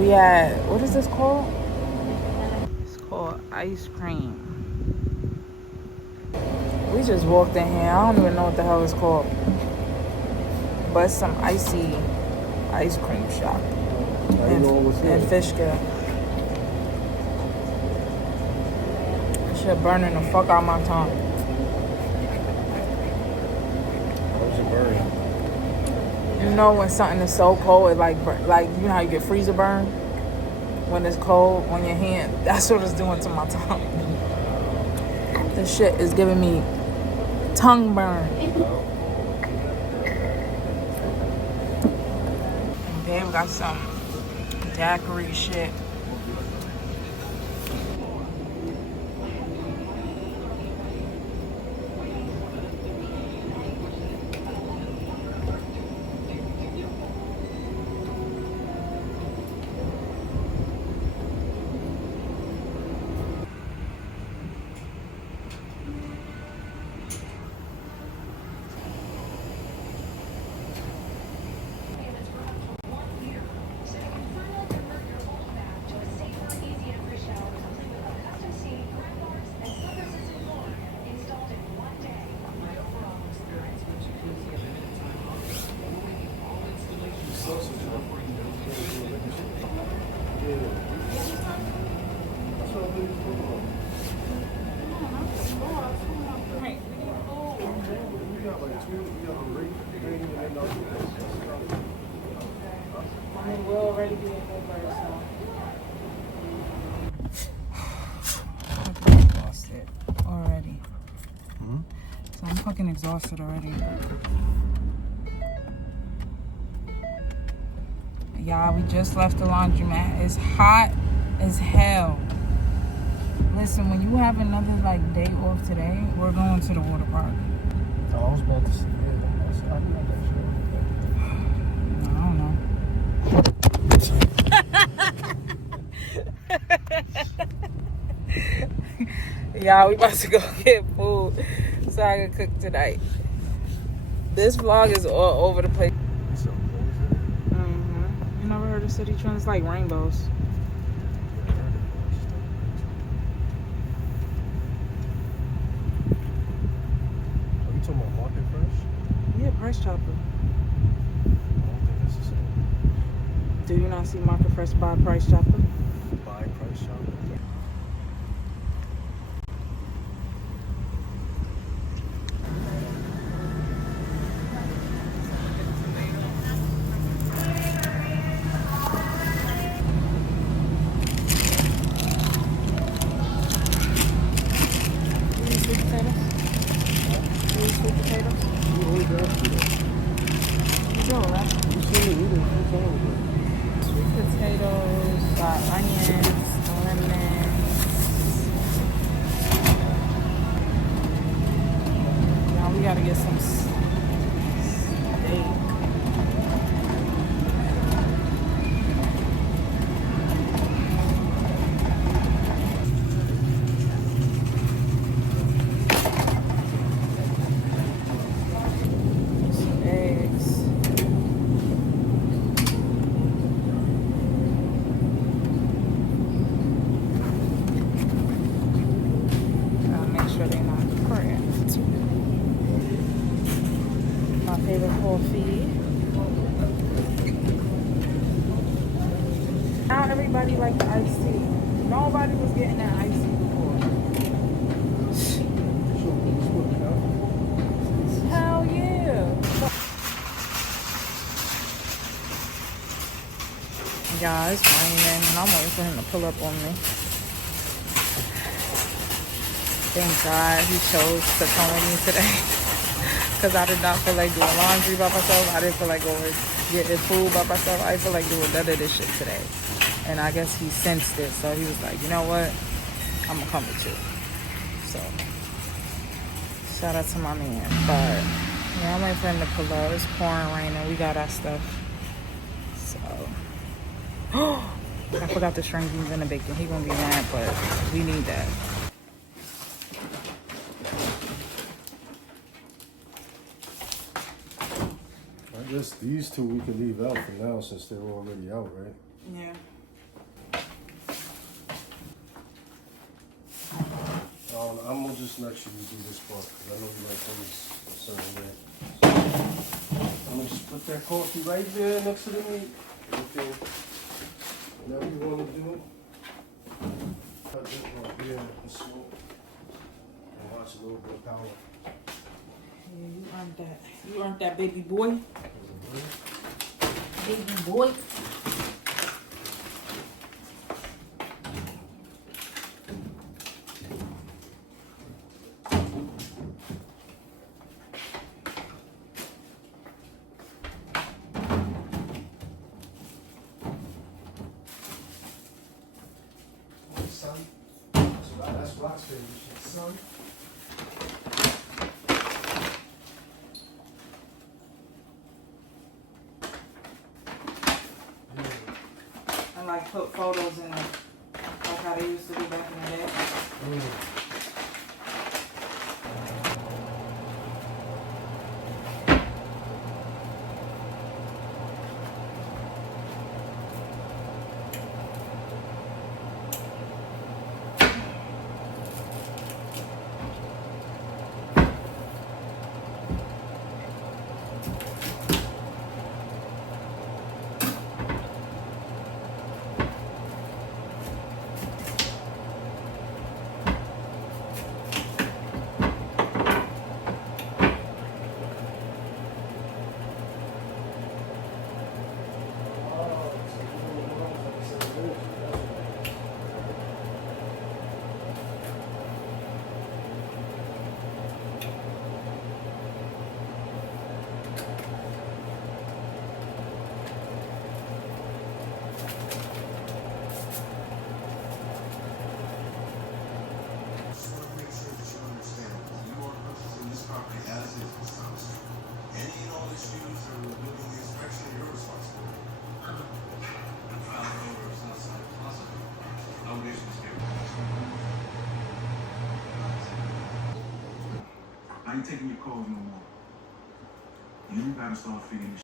We had, what is this called? It's called ice cream. We just walked in here. I don't even know what the hell it's called. But it's some icy ice cream shop. In Fishkill. Shit burning the fuck out my tongue. How's it burning? You know when something is so cold, it like you know how you get freezer burn? When it's cold on your hand, that's what it's doing to my tongue. This shit is giving me tongue burn. And Dave got some daiquiri shit. I mean, we'll already be in Uber, so. I'm exhausted already. So I'm fucking exhausted already. Y'all, we just left the laundromat. It's hot as hell. Listen, when you have another like day off today, we're going to the water park. I was about to say, I don't know. Y'all, we about to go get food so I can cook tonight. This vlog is all over the place. You never heard of city trends? Like rainbows. Are you talking about Market Fresh? Yeah, Price Chopper. I don't think that's the same. Do you not see Market Fresh by Price Chopper? Buy Price Chopper? Potatoes, onions, lemons. Now we gotta get some steak. Some eggs. My favorite coffee. Now everybody like the iced tea. Nobody was getting that iced tea before. Hell yeah. Yeah, it's raining and I'm waiting for him to pull up on me. Thank God he chose to come with me today. Because I did not feel like doing laundry by myself. I didn't feel like going getting food by myself. I didn't feel like doing none of this shit today. And I guess he sensed it. So he was like, you know what? I'm going to come with you. So, shout out to my man. But, yeah, I'm waiting for him to pull up. It's pouring rain and we got our stuff. So, I forgot the string beans and the bacon. He going to be mad, but we need that. I guess these two we can leave out for now since they're already out, right? Yeah. gonna just let you do this part because I know you like things a certain way. I'm gonna just put that coffee right there next to the meat. Okay. Whatever you wanna do. Cut it right here and smoke. And watch a little bit of power. Yeah, you earned that. You earned that, baby boy. Baby boy. Son. That's Rock's favorite shit. Son. I like put photos in it, like how they used to do back in the day. I ain't taking your calls no more. You gotta start feeding